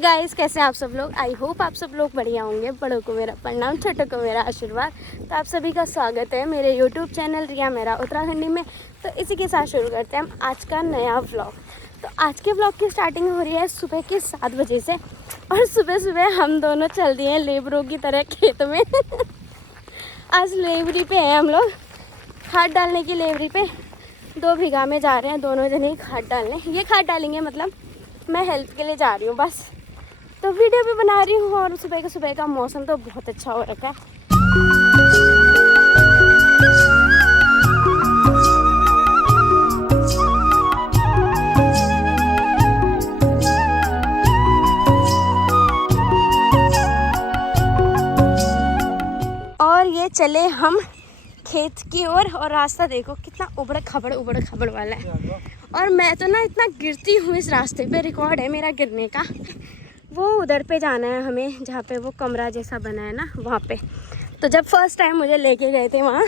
Guys, कैसे हैं आप सब लोग। आई होप आप सब लोग बढ़िया होंगे। बड़ों को मेरा प्रणाम, छोटों को मेरा आशीर्वाद। तो आप सभी का स्वागत है मेरे यूट्यूब चैनल रिया मेरा उत्तराखंडी में। तो इसी के साथ शुरू करते हैं हम आज का नया व्लॉग। तो आज के व्लॉग की स्टार्टिंग हो रही है सुबह के 7 बजे से। और सुबह सुबह हम दोनों चल दिए हैं लेबरों की तरह खेत में। आज लेबरी पे हैं हम लोग, खाद डालने की लेबरी पे 2 बीघा में जा रहे हैं दोनों जने खाद डालने। ये खाद डालेंगे, मतलब मैं हेल्प के लिए जा रही हूँ बस। तो वीडियो भी बना रही हूँ। और सुबह का मौसम तो बहुत अच्छा हो रखा है। और ये चले हम खेत की ओर। और रास्ता देखो कितना उबड़ खबड़ वाला है। और मैं तो ना इतना गिरती हूँ इस रास्ते पे, रिकॉर्ड है मेरा गिरने का। वो उधर पे जाना है हमें, जहाँ पे वो कमरा जैसा बना है ना, वहाँ पे। तो जब फर्स्ट टाइम मुझे लेके गए थे वहाँ,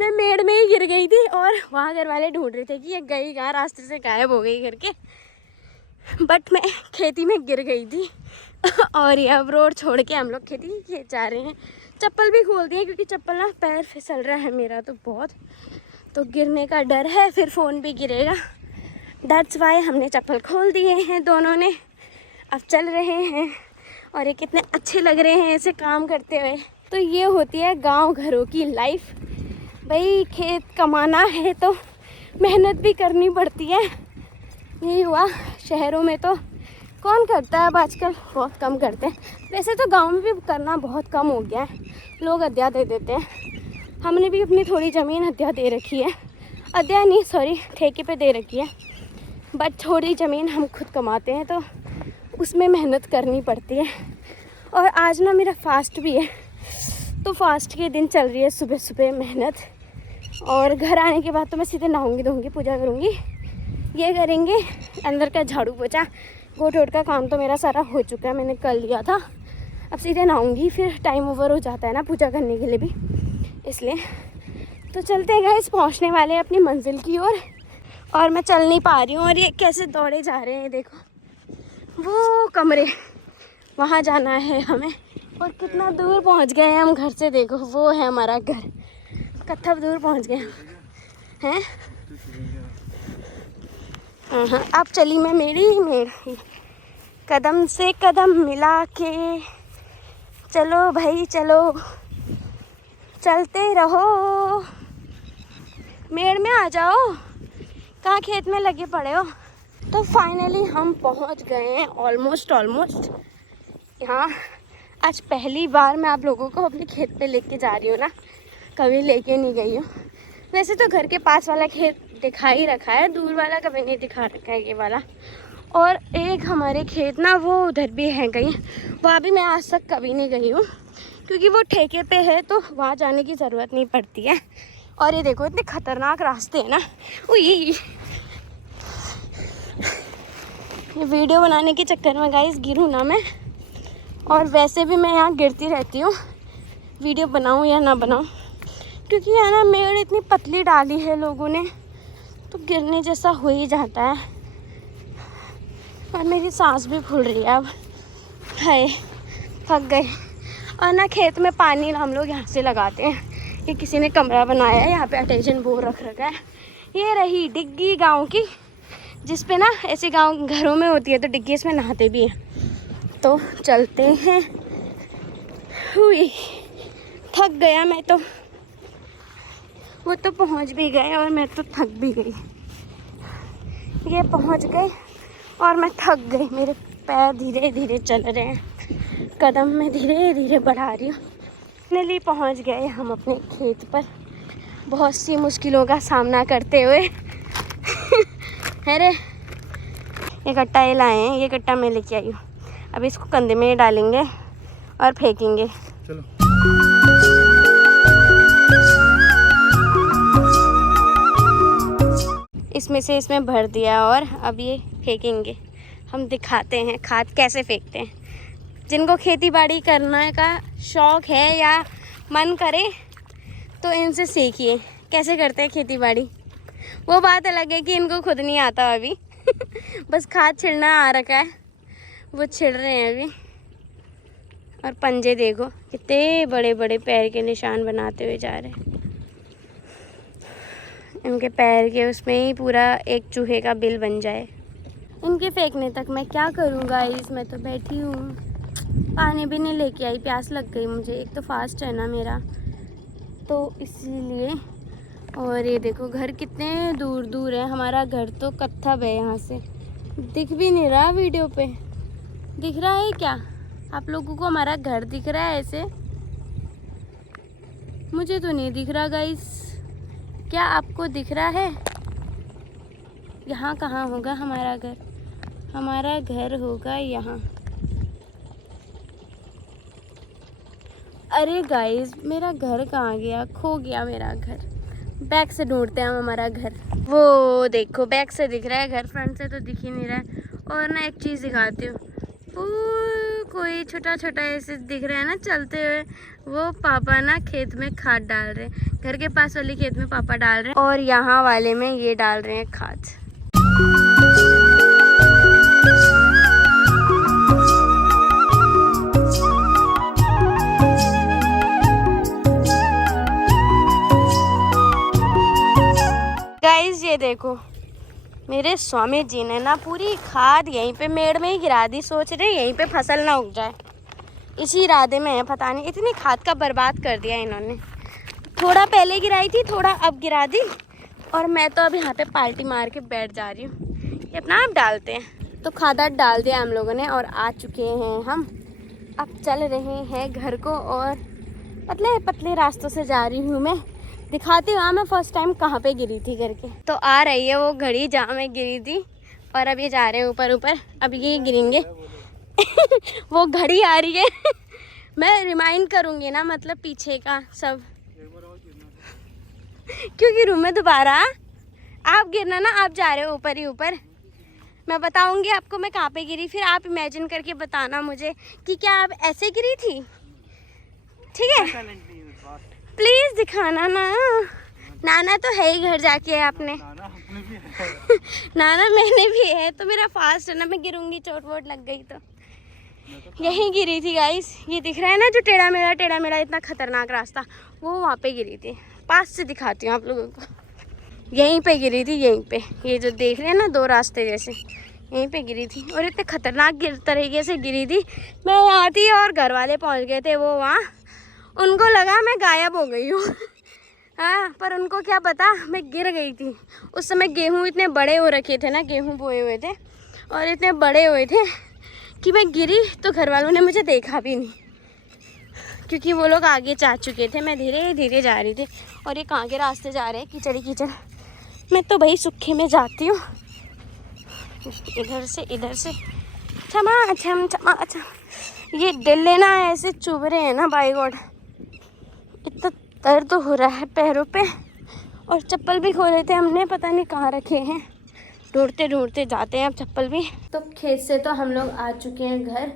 मैं मेड़ में ही गिर गई थी। और वहाँ घर वाले ढूंढ रहे थे कि ये गई कहाँ, रास्ते से गायब हो गई करके। बट मैं खेती में गिर गई थी। और ये अब रोड छोड़ के हम लोग खेत जा रहे हैं। चप्पल भी खोल दिए क्योंकि चप्पल ना पैर फिसल रहा है मेरा तो बहुत। तो गिरने का डर है, फिर फ़ोन भी गिरेगा। दैट्स वाई हमने चप्पल खोल दिए हैं दोनों ने। अब चल रहे हैं। और ये कितने अच्छे लग रहे हैं ऐसे काम करते हुए। तो ये होती है गांव घरों की लाइफ। भाई खेत कमाना है तो मेहनत भी करनी पड़ती है। यही हुआ, शहरों में तो कौन करता है अब आजकल, बहुत कम करते हैं। वैसे तो गांव में भी करना बहुत कम हो गया है, लोग अद्या दे देते हैं। हमने भी अपनी थोड़ी ज़मीन अद्या दे रखी है। अद्या नहीं, सॉरी, ठेके पे दे रखी है। बट थोड़ी ज़मीन हम खुद कमाते हैं तो उसमें मेहनत करनी पड़ती है। और आज ना मेरा फास्ट भी है, तो फास्ट के दिन चल रही है सुबह सुबह मेहनत। और घर आने के बाद तो मैं सीधे नहाऊंगी धोऊंगी, पूजा करूँगी, ये करेंगे। अंदर का झाड़ू पोछा गोट वोट का काम तो मेरा सारा हो चुका है, मैंने कर लिया था। अब सीधे नहाऊंगी, फिर टाइम ओवर हो जाता है ना पूजा करने के लिए भी, इसलिए। तो चलते हैं गाइस, पहुँचने वाले हैं अपनी मंजिल की ओर। और मैं चल नहीं पा रही हूँ। और ये कैसे दौड़े जा रहे हैं देखो, वो कमरे वहाँ जाना है हमें। और कितना दूर पहुँच गए हैं हम घर से, देखो वो है हमारा घर। कत्था दूर पहुँच गए हैं। हाँ, अब चली मैं मेरी कदम से कदम मिला के। चलो भाई चलो, चलते रहो, मेड़ में आ जाओ, कहाँ खेत में लगे पड़े हो। तो फाइनली हम पहुंच गए हैं ऑलमोस्ट यहाँ। आज पहली बार मैं आप लोगों को अपने खेत पे लेके जा रही हूँ ना, कभी लेके नहीं गई हूँ। वैसे तो घर के पास वाला खेत दिखा ही रखा है, दूर वाला कभी नहीं दिखा रखा है, ये वाला। और एक हमारे खेत ना वो उधर भी है कहीं, वहाँ भी मैं आज तक कभी नहीं गई हूँ क्योंकि वो ठेके पे है, तो वहाँ जाने की ज़रूरत नहीं पड़ती है। और ये देखो इतने खतरनाक रास्ते हैं ना। ये वीडियो बनाने के चक्कर में गाइस गिरूँ ना मैं। और वैसे भी मैं यहाँ गिरती रहती हूँ, वीडियो बनाऊँ या ना बनाऊँ, क्योंकि यहाँ ना मेड़ इतनी पतली डाली है लोगों ने, तो गिरने जैसा हो ही जाता है। और मेरी सांस भी फूल रही है अब, हाय थक गए। और ना खेत में पानी हम लोग यहाँ से लगाते हैं। ये किसी ने कमरा बनाया है, यहाँ पे अटेंशन बोर रख रखा है। ये रही डिग्गी गाँव की, जिस पे ना ऐसे गांव घरों में होती है तो डिग्गी इसमें नहाते भी हैं। तो चलते हैं। हुई, थक गया मैं तो। वो तो पहुंच भी गए और मैं तो थक भी गई। ये पहुंच गए और मैं थक गई। मेरे पैर धीरे धीरे चल रहे हैं, कदम मैं धीरे धीरे बढ़ा रही हूँ। फाइनली पहुंच गए हम अपने खेत पर, बहुत सी मुश्किलों का सामना करते हुए। अरे ये कट्टा ये लाए हैं, ये कट्टा मैं लेके आई हूँ। अब इसको कंधे में डालेंगे और फेंकेंगे। चलो। इसमें भर दिया और अब ये फेंकेंगे। हम दिखाते हैं खाद कैसे फेंकते हैं। जिनको खेती बाड़ी करने का शौक़ है या मन करे तो इनसे सीखिए कैसे करते हैं खेती बाड़ी। वो बात अलग है कि इनको खुद नहीं आता अभी। बस खाद छिड़ना आ रखा है, वो छिड़ रहे हैं अभी। और पंजे देखो कितने बड़े बड़े पैर के निशान बनाते हुए जा रहे हैं। इनके पैर के उसमें ही पूरा एक चूहे का बिल बन जाए। इनके फेंकने तक मैं क्या करूँगा गाइस, मैं तो बैठी हूँ। पानी भी नहीं लेके आई, प्यास लग गई मुझे। एक तो फास्ट है ना मेरा, तो इसीलिए। और ये देखो घर कितने दूर दूर है। हमारा घर तो कत्थब है, यहाँ से दिख भी नहीं रहा। वीडियो पे दिख रहा है क्या आप लोगों को? हमारा घर दिख रहा है ऐसे? मुझे तो नहीं दिख रहा गाइस। क्या आपको दिख रहा है? यहाँ कहाँ होगा हमारा घर? हमारा घर होगा यहाँ। अरे गाइस मेरा घर कहाँ गया? खो गया मेरा घर। बैक से ढूंढते हैं हम हमारा घर। वो देखो बैक से दिख रहा है घर, फ्रंट से तो दिख ही नहीं रहा है। और ना एक चीज़ दिखाती हूँ, कोई छोटा छोटा ऐसे दिख रहा है ना चलते हुए। वो पापा ना खेत में खाद डाल रहे हैं। घर के पास वाले खेत में पापा डाल रहे हैं और यहाँ वाले में ये डाल रहे हैं खाद। गाइस ये देखो मेरे स्वामी जी ने ना पूरी खाद यहीं पे मेड़ में ही गिरा दी। सोच रहे यहीं पे फसल ना उग जाए, इसी इरादे में है। पता नहीं इतनी खाद का बर्बाद कर दिया इन्होंने। थोड़ा पहले गिराई थी, थोड़ा अब गिरा दी। और मैं तो अब यहाँ पे पाल्टी मार के बैठ जा रही हूँ। ये अपना आप डालते हैं। तो खाद डाल दिया हम लोगों ने और आ चुके हैं हम। अब चल रहे हैं घर को और पतले पतले रास्तों से जा रही हूँ मैं। दिखाती हूँ मैं फर्स्ट टाइम कहाँ पे गिरी थी करके। तो आ रही है वो घड़ी जहाँ मैं गिरी थी और अब ये जा रहे हैं ऊपर ऊपर। अब ये गिरेंगे वो घड़ी आ रही है मैं रिमाइंड करूँगी ना, मतलब पीछे का सब। क्यों गिरूँ मैं दोबारा? आप गिरना ना, आप जा रहे हो ऊपर ही ऊपर। मैं बताऊँगी आपको मैं कहाँ पे गिरी, फिर आप इमेजिन करके बताना मुझे कि क्या आप ऐसे गिरी थी। ठीक है प्लीज दिखाना ना। नाना तो है ही घर जाके आपने नाना मैंने भी है, तो मेरा फास्ट है ना। मैं गिरूंगी चोट वोट लग गई तो। यहीं गिरी थी गाइस। ये दिख रहा है ना जो टेढ़ा मेढ़ा इतना खतरनाक रास्ता, वो वहाँ पे गिरी थी। पास से दिखाती हूँ आप लोगों को। यहीं पे गिरी थी, यहीं पे। ये जो देख रहे हैं ना दो रास्ते जैसे, यहीं पे गिरी थी। और इतने खतरनाक तरीके से गिरी थी। मैं यहाँ थी और घर वाले पहुँच गए थे वो वहाँ। उनको लगा मैं गायब हो गई हूँ हाँ, पर उनको क्या पता मैं गिर गई थी। उस समय गेहूँ इतने बड़े हो रखे थे ना, गेहूँ बोए हुए थे और इतने बड़े हुए थे कि मैं गिरी तो घर वालों ने मुझे देखा भी नहीं, क्योंकि वो लोग आगे जा चुके थे। मैं धीरे धीरे जा रही थी। और ये कहाँ के रास्ते जा रहे हैं, कीचड़ कीचड़। मैं तो भाई सूखे में जाती हूँ, इधर से छमा छम छमा छम। ये डिल्ले ना ऐसे चुभ रहे हैं ना, बाई गॉड इतना दर्द तो हो रहा है पैरों पे। और चप्पल भी खोले थे हमने, पता नहीं कहाँ रखे हैं। ढूंढते ढूंढते जाते हैं अब चप्पल भी। तो खेत से तो हम लोग आ चुके हैं घर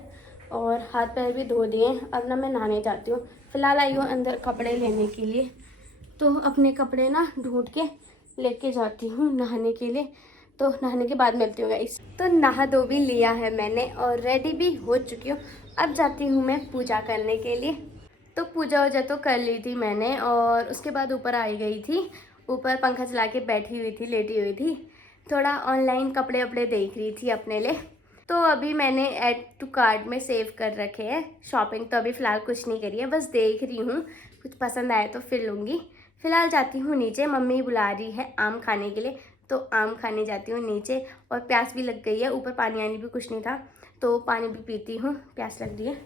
और हाथ पैर भी धो दिए। अब ना मैं नहाने जाती हूँ। फिलहाल आई हूँ अंदर कपड़े लेने के लिए, तो अपने कपड़े ना ढूंढ के लेके जाती हूँ नहाने के लिए। तो नहाने के बाद मिलती हूँ गाइस। तो नहा धो भी लिया है मैंने और रेडी भी हो चुकी हूँ। अब जाती हूँ मैं पूजा करने के लिए। तो पूजा वूजा तो कर ली थी मैंने और उसके बाद ऊपर आई गई थी। ऊपर पंखा चला के बैठी हुई थी, लेटी हुई थी। थोड़ा ऑनलाइन कपड़े वपड़े देख रही थी अपने लिए। तो अभी मैंने ऐड टू कार्ट में सेव कर रखे हैं। शॉपिंग तो अभी फ़िलहाल कुछ नहीं करी है, बस देख रही हूँ। कुछ पसंद आए तो फिर लूँगी। फ़िलहाल जाती हूँ नीचे, मम्मी बुला रही है आम खाने के लिए, तो आम खाने जाती हूँ नीचे। और प्यास भी लग गई है, ऊपर पानी आनी भी कुछ नहीं था, तो पानी भी पीती हूँ, प्यास लग रही है।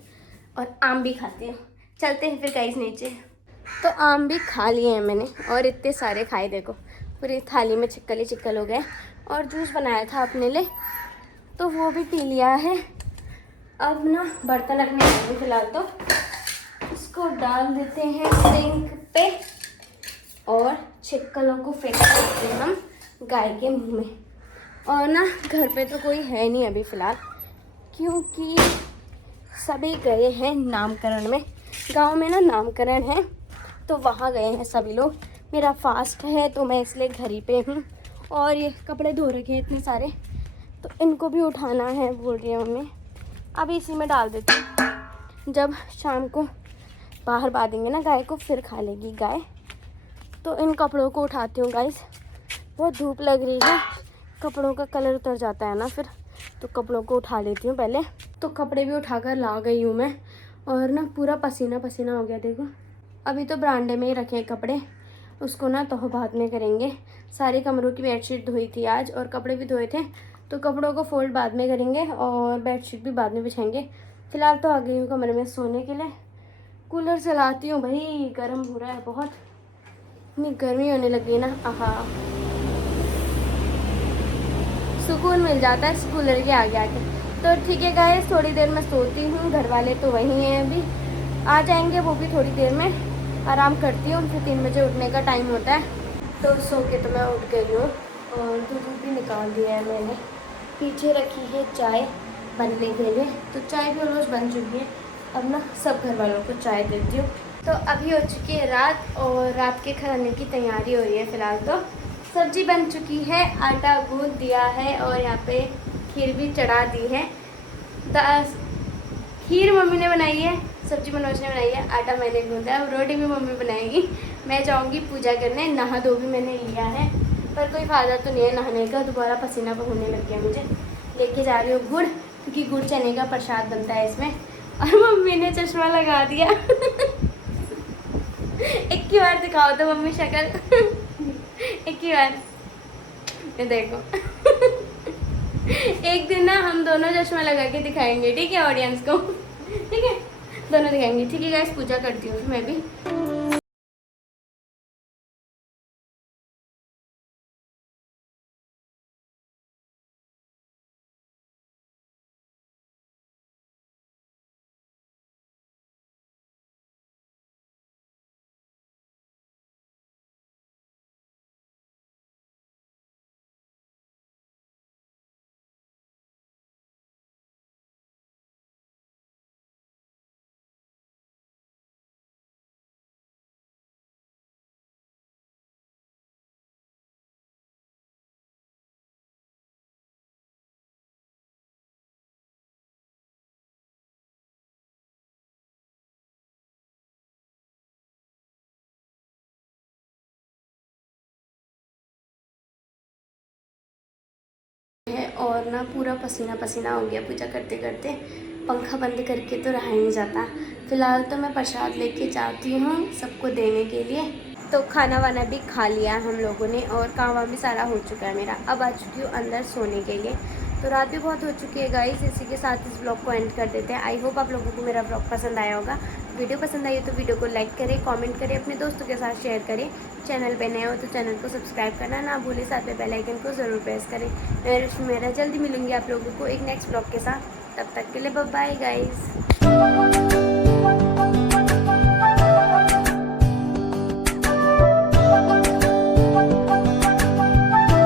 और आम भी खाती हूँ। चलते हैं फिर गाइस नीचे। तो आम भी खा लिए हैं मैंने और इतने सारे खाए, देखो पूरी थाली में चिक्कल ही चिक्कल हो गए। और जूस बनाया था अपने लिए तो वो भी पी लिया है। अब ना बर्तन रखने हैं फिलहाल, तो इसको डाल देते हैं सिंक पे और छिक्कलों को फेंक देते हैं हम गाय के मुंह में। और ना घर पे तो कोई है नहीं अभी फ़िलहाल, क्योंकि सभी गए हैं नामकरण में। गांव में ना नामकरण है तो वहाँ गए हैं सभी लोग। मेरा फास्ट है तो मैं इसलिए घर ही पे हूँ। और ये कपड़े धो रखे हैं इतने सारे, तो इनको भी उठाना है बोल रही है मम्मी। अब इसी में डाल देती हूँ। जब शाम को बाहर बांधेंगे ना गाय को, फिर खा लेगी गाय। तो इन कपड़ों को उठाती हूँ गाइस, बहुत धूप लग रही है, कपड़ों का कलर उतर जाता है ना फिर, तो कपड़ों को उठा लेती हूँ पहले। तो कपड़े भी उठाकर ला गई हूँ मैं, और ना पूरा पसीना पसीना हो गया देखो। अभी तो बरामदे में ही रखे हैं कपड़े, उसको ना तह बाद में करेंगे। सारे कमरों की बेडशीट धोई थी आज और कपड़े भी धोए थे, तो कपड़ों को फोल्ड बाद में करेंगे और बेडशीट भी बाद में बिछाएंगे। फिलहाल तो आ गई हूँ कमरे में सोने के लिए। कूलर चलाती हूँ भाई, गर्म हो रहा है बहुत, इतनी गर्मी होने लगी ना, आहा सुकून मिल जाता है इस कूलर के आगे आके। तो ठीक है गाइस, थोड़ी देर में सोती हूँ, घर वाले तो वहीं हैं अभी, आ जाएंगे वो भी थोड़ी देर में। आराम करती हूँ, फिर 3 बजे उठने का टाइम होता है। तो सो के तो मैं उठ गई हूँ और दूध भी निकाल दिया है मैंने। पीछे रखी है चाय बनने के लिए, तो चाय भी ऑलमोस्ट बन चुकी है। अब ना सब घर वालों को चाय देती हूँ। तो अभी हो चुकी है रात और रात के खाने की तैयारी हो रही है। फिलहाल तो सब्जी बन चुकी है, आटा गूंद दिया है और यहाँ पे खीर भी चढ़ा दी है। खीर मम्मी ने बनाई है, सब्जी मनोज ने बनाई है, आटा मैंने गूंदा है, रोटी भी मम्मी बनाएगी। मैं जाऊँगी पूजा करने, नहा धो भी मैंने लिया है, पर कोई फ़ायदा तो नहीं है नहाने का, दोबारा पसीना होने लग गया मुझे। लेके जा रही हूँ गुड़, क्योंकि गुड़ चने का प्रसाद बनता है इसमें। और मम्मी ने चश्मा लगा दिया। एक ही बार दिखाओ तो मम्मी शक्ल। एक ही बार, ये देखो। एक दिन ना हम दोनों चश्मा लगा के दिखाएंगे, ठीक है ऑडियंस को, ठीक है दोनों दिखाएंगे। ठीक है गाइस, पूजा करती हूँ मैं भी। है और ना पूरा पसीना पसीना हो गया पूजा करते करते, पंखा बंद करके तो रहा ही नहीं जाता। फिलहाल तो मैं प्रसाद लेके जाती हूँ सबको देने के लिए। तो खाना वाना भी खा लिया हम लोगों ने और काम भी सारा हो चुका है मेरा। अब आ चुकी हूँ अंदर सोने के लिए। तो रात भी बहुत हो चुकी है गाइस, इसी के साथ इस ब्लॉग को एंड कर देते हैं। आई होप आप लोगों को मेरा ब्लॉग पसंद आया होगा। वीडियो पसंद आई हो तो वीडियो को लाइक करें, कमेंट करें, अपने दोस्तों के साथ शेयर करें। चैनल पे नए हो तो चैनल को सब्सक्राइब करना ना भूलें, साथ में बेल आइकन को ज़रूर प्रेस करें। मेरा जल्दी मिलूंगी आप लोगों को एक नेक्स्ट ब्लॉग के साथ। तब तक के लिए बाय बाय गाइस।